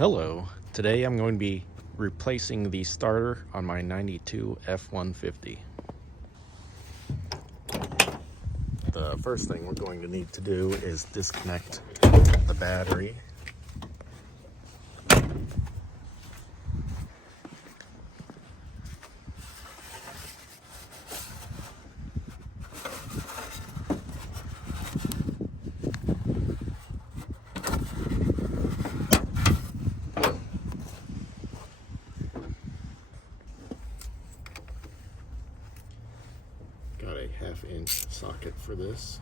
Hello, today I'm going to be replacing the starter on my 92 F150. The first thing we're going to need to do is disconnect the battery. Got a 1/2 inch socket for this.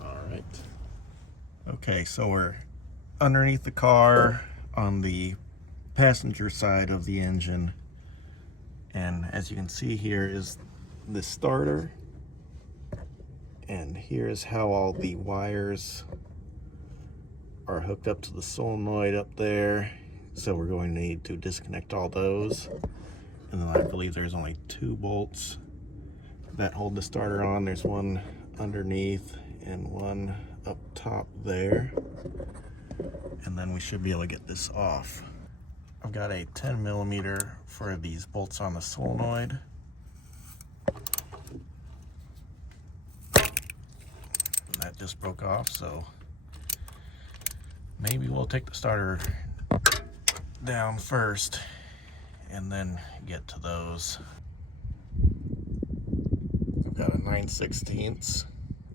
Alright. Okay, so we're underneath the car on the passenger side of the engine. And as you can see, here is the starter, and here is how all the wires are hooked up to the solenoid up there. So we're going to need to disconnect all those, and then I believe there's only 2 bolts that hold the starter on. There's one underneath and one up top there, and then we should be able to get this off. I've got a 10mm for these bolts on the solenoid. And that just broke off, so maybe we'll take the starter down first and then get to those. I've got a 9/16.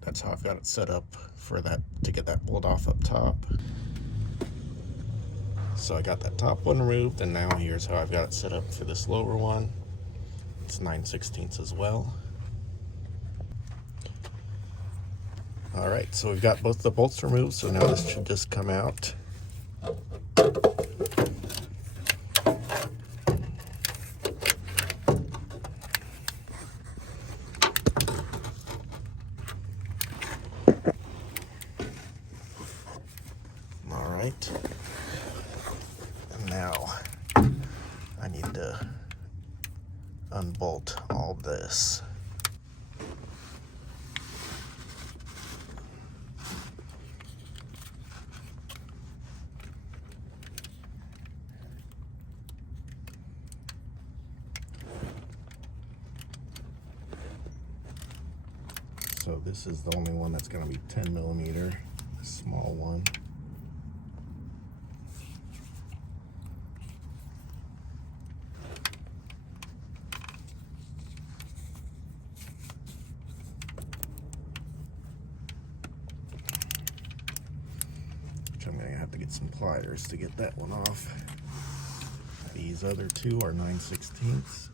That's how I've got it set up for that, to get that bolt off up top. So I got that top one removed, and now here's how I've got it set up for this lower one. It's 9/16 as well. All right, so we've got both the bolts removed, so now this should just come out. All right. Now I need to unbolt all this. So this is the only one that's going to be 10mm, the small one. I'm going to have to get some pliers to get that one off. These other 2 are 9/16.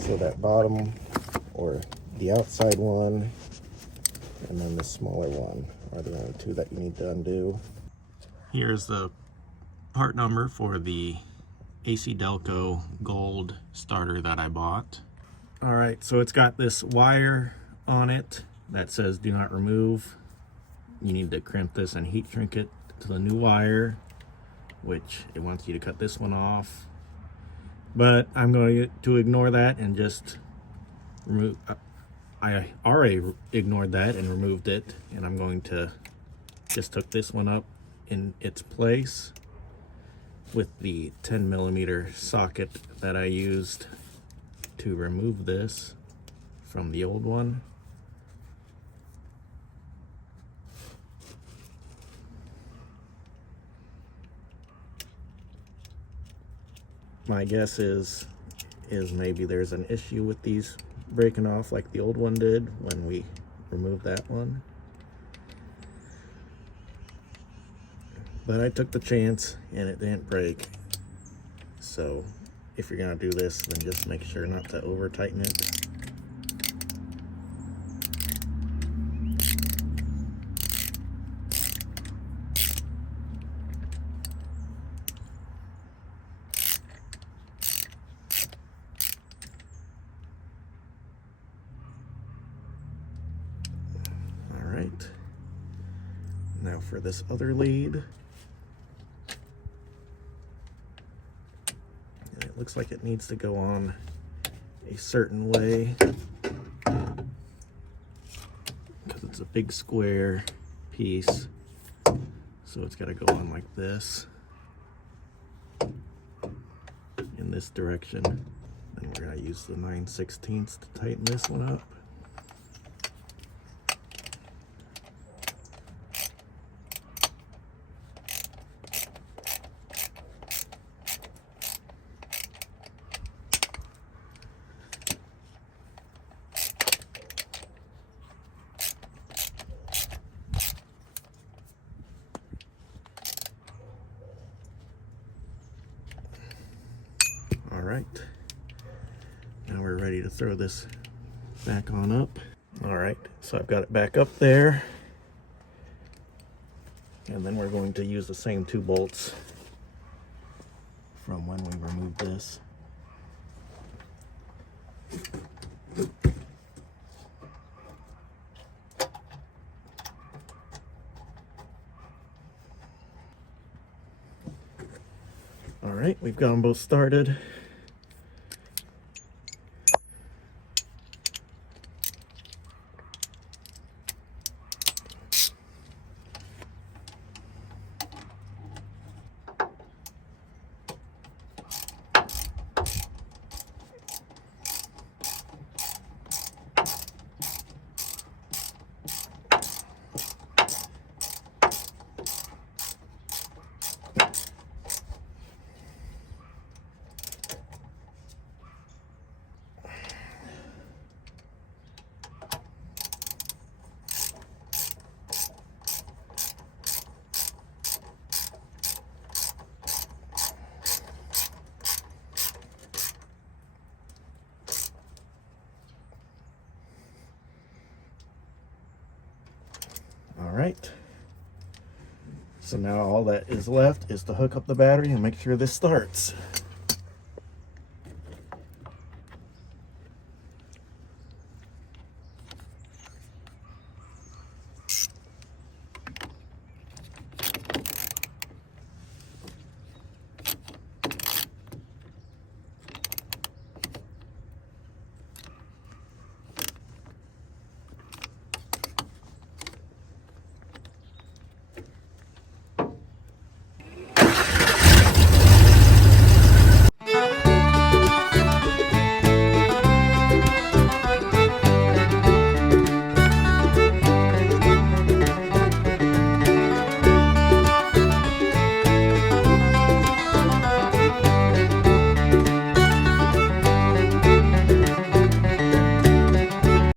So that bottom, or the outside one, and then the smaller one are the only 2 that you need to undo. Here's the part number for the AC Delco gold starter that I bought. All right, so it's got this wire on it that says do not remove. You need to crimp this and heat shrink it to the new wire, which it wants you to cut this one off. But I'm going to ignore that and just remove. I already ignored that and removed it, and I'm going to just hook this one up in its place with the 10mm socket that I used to remove this from the old one. My guess is maybe there's an issue with these breaking off like the old one did when we removed that one. But I took the chance and it didn't break. So if you're gonna do this, then just make sure not to over tighten it. for this other lead. And it looks like it needs to go on a certain way because it's a big square piece. So it's got to go on like this in this direction. Then we're going to use the 9/16 to tighten this one up. All right, now we're ready to throw this back on up. All right, so I've got it back up there. And then we're going to use the same 2 bolts from when we removed this. All right, we've got them both started. All right, so now all that is left is to hook up the battery and make sure this starts.